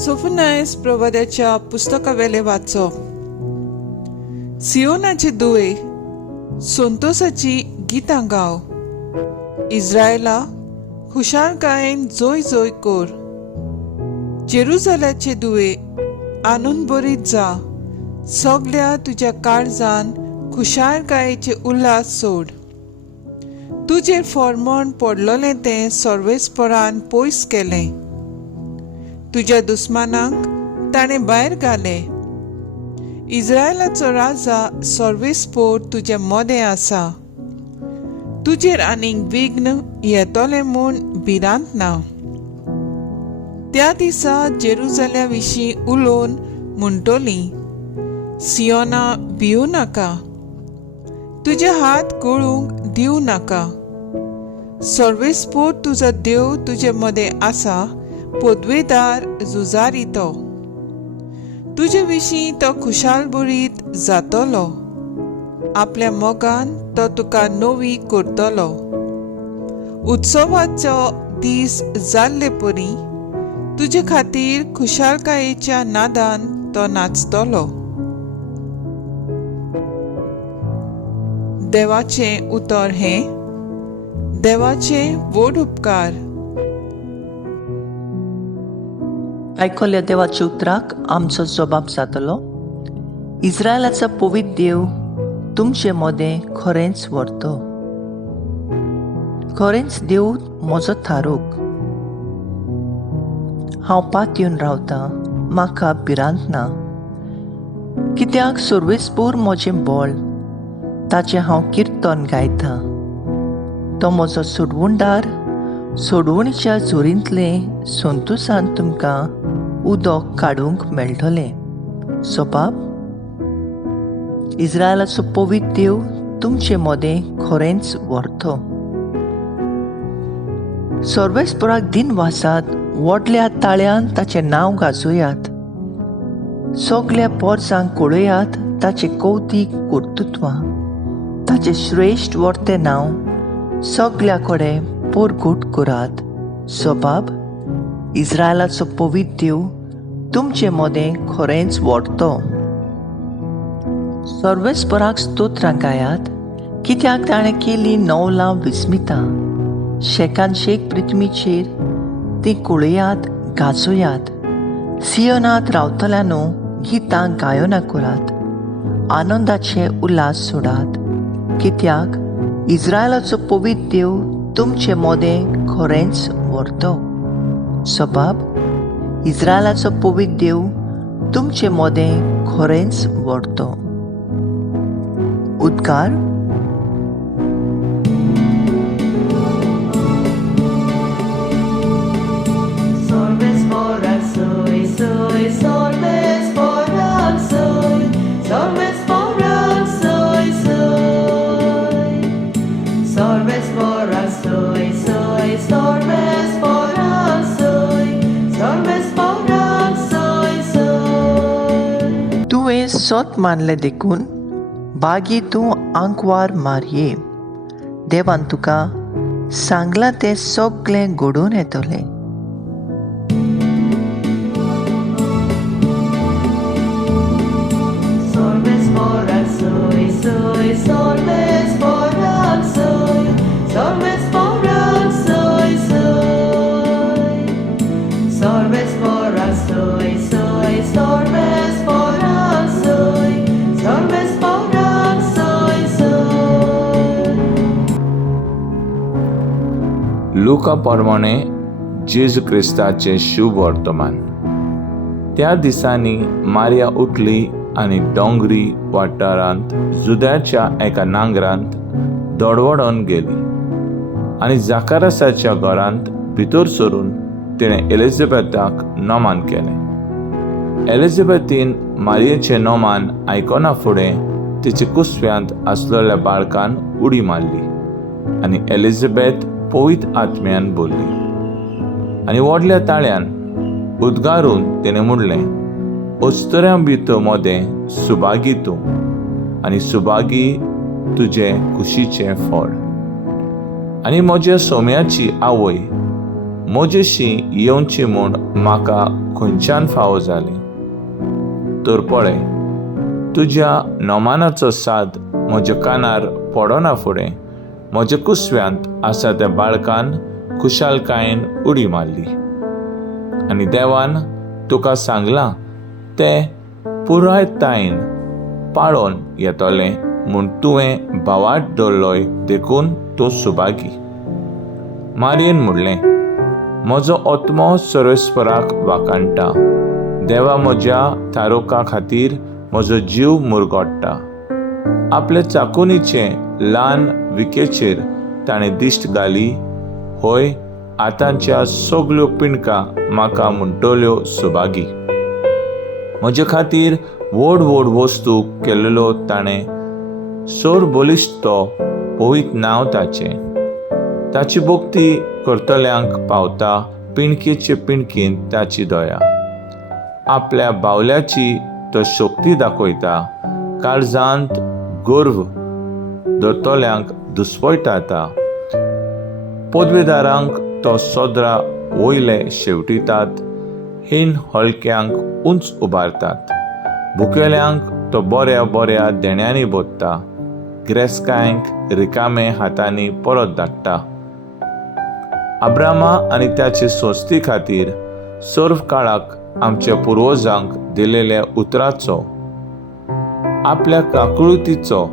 सोफोनायस प्रवाद्याच्या पुस्तकावेले वाचप. सियोनाचे दुवे, संतोषाची गितां गाव. इस्रायला, खुशालकायेन जोय जोय कर. जेरुसलेमाचे दुवे, आनंद भरीत जा. सगळ्या तुझ्या काळजान खुशालकायेचे उल्हास सोड. तुजेर फर्मोण पडलोलें तें सर्वेस्परान पयस केलें. तुझ्या दुस्मानांक ताणें भायर घाले. इस्रायलाचो राजा सर्वेस्पोर तुजे मोदें आसा. तुजेर आनीक विघ्न येतोलें म्हूण भिरांत ना. त्या दिसा जेरुसलेमा विशीं उलोवन म्हणटलीं, सियोना भिवू नाका, तुजे हात गळूंक दिवं नाका. सर्वेस्पोर तुजो देव तुजे मदें आसा, पदवेदार झुजारी तो. तुजे विशीं तो खुशाल बरीत जातलो. आपल्या मोगान तो तुका नवी करतलो. उत्सवाचो दीस जाल्ले परी तुजे खातीर खुशालकायेच्या नादान तो नाचतलो. देवाचें उतर हें, देवाचे व्हड उपकार. आयकल्ल्या देवाच्या उतराक आमचो जबाब जातलो. इस्रायलाचो पवित्र देव तुमचे मोदें खरेंच व्हरतो. खरेंच देव म्हजो थारूक. हांव पातयेवन रावतां, म्हाका भिरांत ना. कित्याक सर्वेस्पूर म्हजें बळ, ताचें हांव किर्तन गायतां. तो म्हजो सोडवणदार. सोडवणीच्या झोरींतले संतोशान तुमकां उदक काडूंक मेळटलें. सोबाब, इस्रायलाचो पवित्र देव तुमचे मोदें खरेंच व्हरतो. सर्वेस्पराक दिनवासांत व्हडल्या ताळ्यान ताचें नांव गाजोयात. सगळ्या पोरसांक कळयात ताचें कौतीक कर्तृत्व. ताचें श्रेश्ठ व्हरतें नांव सगळ्या कडेन परगट करात. सोबाब, इस्रायलाचो पवित्र देव तुमचे मोदें खरेंच व्हरतो. सर्वेस्पराक स्तोत्रां गायात, कित्याक ताणें केली नवलां विस्मितां. शेकान शेक पृथ्वीचेर ती कळयात, गाजोयात. सियोनात रावतल्यांनो गितां गायना करात. आनंदाचे उल्हास सोडात, कित्याक इस्रायलाचो पवित्र देव तुमचे मोदें खरेंच व्हरतो. सोबाब, इस्रायलाचो पवित्र देव तुमचे मोदें खरेंच व्हरतो. उद्गार. तुवें सोत मानले देखून बागी तूं आंकवार मारये. देवान तुका सांगलां तें सगळें घडोवन येतलें. लुका प्रमाणे जेजू क्रिस्ताचे शुभ वर्तमान. त्या दिसांनी मारिया उठली आनी डोंगरी वाठारांत जुद्याच्या एका नांगरांत दडवडोन गेली आनी जाकारासाच्या घरांत भितर सरून तिणें एलिझाबेथाक नोमान केलें. एलिझाबेथीन मारियेचें नोमान आयकना फुडें तिचे कुसव्यांत आसलेल्या बाळकान उडी मारली आनी एलिझाबेथ पवित्र आत्म्यान बोल्ली आनी व्हडल्या ताळ्यान उद्गारून तिणें म्हणलें, अस्तऱ्यां भितर मोदें सुभागी तूं आनी सुभागी तुजे कुशीचें फळ. आनी म्हज्या सोम्याची आवय म्हजेशी येवची म्हूण म्हाका खंयच्यान फावो जाली. तर पळय, तुज्या नोमानाचो साद म्हज्या कानार पडना फुडें म्हज्या कुसव्यांत आसा त्या बाळकान खुशालकायेन उडी मारली. आनी देवान तुका सांगलां तें पुरायतायेन पाळोवन येतलें म्हूण तुवें भावार्थ दवरलोय देखून तूं सुभागी. मारयेन म्हणलें, म्हजो आत्मो सर्वेस्पराक वाकाणटा. देवा म्हज्या थारोका खातीर म्हजो जीव मुरगोडटा. आपले चाकुनीचे ल्हान विकेचेर ताणें दिश्ट घाली. होय, आतांच्या सगल्यो पिणकां म्हाका म्हणटल्यो सुभागी. म्हजे खातीर व्हड व्हड वस्तू केल्लो ताणें सोर बलिश्ट तो पवित्र नांव ताची भोक्ती करतल्यांक पावता पिणकेचे पिणकेन ताची दया. आपल्या बावल्याची तो शक्ती दाखयता. काळजांत गर्व धरतल्यांक दुस्पयता. पदवेदारांक तो सदरा वयले शेवटितात. हीण हळक्यांक उंच उबारतात. भुकेल्यांक तो बऱ्या बऱ्या देण्यांनी बोदता. गिरेस्कांक रिकामे हातांनी परत धाडटा. अब्रामा आनी त्याचे सोस्ती खातीर सर्व काळाक आमच्या पुर्वजांक दिलेल्या उतराचो आपल्या काकुळतीचो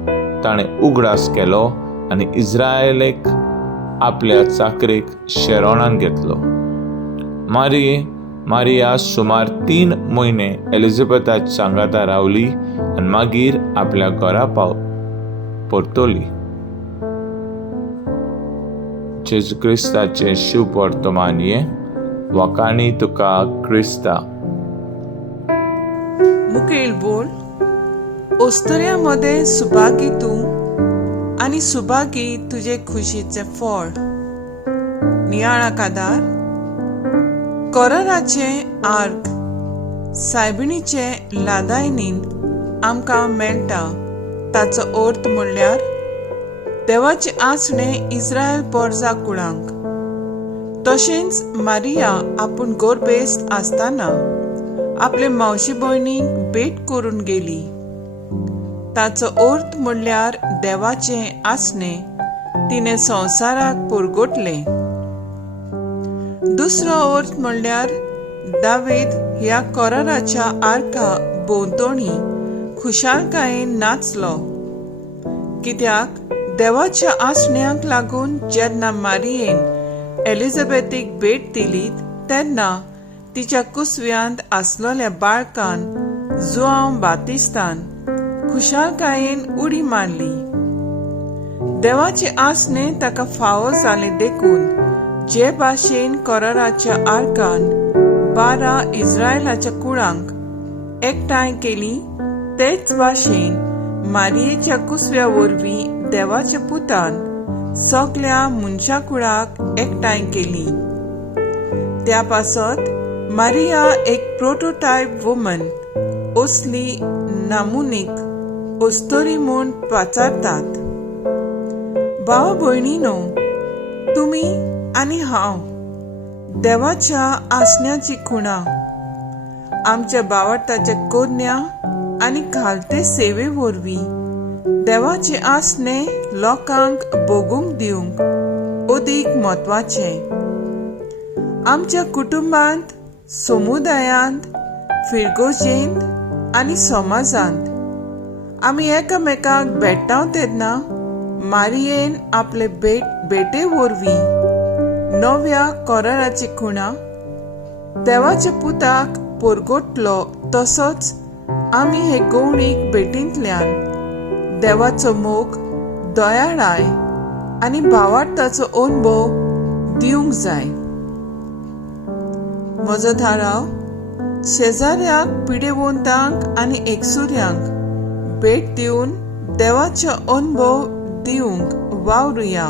ताणें उगडास केलो आनी इस्रायलेक आपल्या चाकरेक शेरोणान घेतलो. मारिया सुमार 3 म्हयने एलिझाबेथाच्या सांगाता रावली आनी मागीर आपल्या घरा परतली. जेजू क्रिस्ताचे शुभ वर्तमान ये. वकाणी तुका क्रिस्ता. मुखेल बोल. ओस्तऱ्यामध्ये सुभागी तूं आणि सुभागी तुझे खुशीचे फळ. नियाळा कादार. कोराराचे आर्क सायबिणीचे लादायनीन आमकां मेळटा. ताचो अर्थ म्हणल्यार देवाचे आसणे इस्रायल पोरजा कुळांक. तशेंच मारिया आपूण गोरबेस्त आसतना आपले मावशी भयणीक भेट करून गेली. ताचो अर्थ म्हणल्यार देवाचे आसणे तिने संवसाराक पुरगोटले. दुसरो अर्थ म्हणल्यार दावीद ह्या कोराराच्या आर्का भोंवतणी खुशालकायेन नाचलो. कित्याक देवाच्या आसण्यांक लागून जेन्ना मारियेन एलिझाबेथीक भेट दिली तेन्ना तिच्या कुसव्यांत आसलोल्या बाळकान जुआंव बातिस्तान खुशालकायेन उडी मारली. देवाचे आसणे ताका फावो जाले देखून जे भाशेन कोराराच्या आर्कान 12 इस्रायलाच्या कुळांक एकठांय केली तेच भाशेन मारियेच्या कुसव्या वरवीं देवाच्या पुतान सगल्या मनशा कुळाक एकठांय केली. त्या पासत मारिया एक प्रोटोटायप वुमन असली नामुनीक ओस्तोरी म्हूण पाचारतात. भाव भयणीनो, तुमी आनी हांव देवाच्या आसण्याची खुणा आमच्या भावार्थाच्या कोन्या आनी घालते सेवे वरवीं देवाचे आसणे लोकांक भोगूंक दिवंक अदीक म्हत्वाचे. आमच्या कुटुंबांत, समुदायांत, फिरगोजेंत आनी समाजांत आमी एकामेकाक भेट्टाव तेन्ना मारियेन आपले भेटे वरवीं नव्या कोराराची खुणा देवाच्या पुताक पोरगोटलो. तसोच आमी हे गवणीक भेटींतल्यान देवाचो मोग, दयाळाय आनी भावार्थाचो अनुभव दिवंक जाय. म्हजो थाराव शेजाऱ्याक, पिडेवंतांक आनी एकसुऱ्यांक भेट दिवन देवाचो अनुभव दिवंक वावरुया.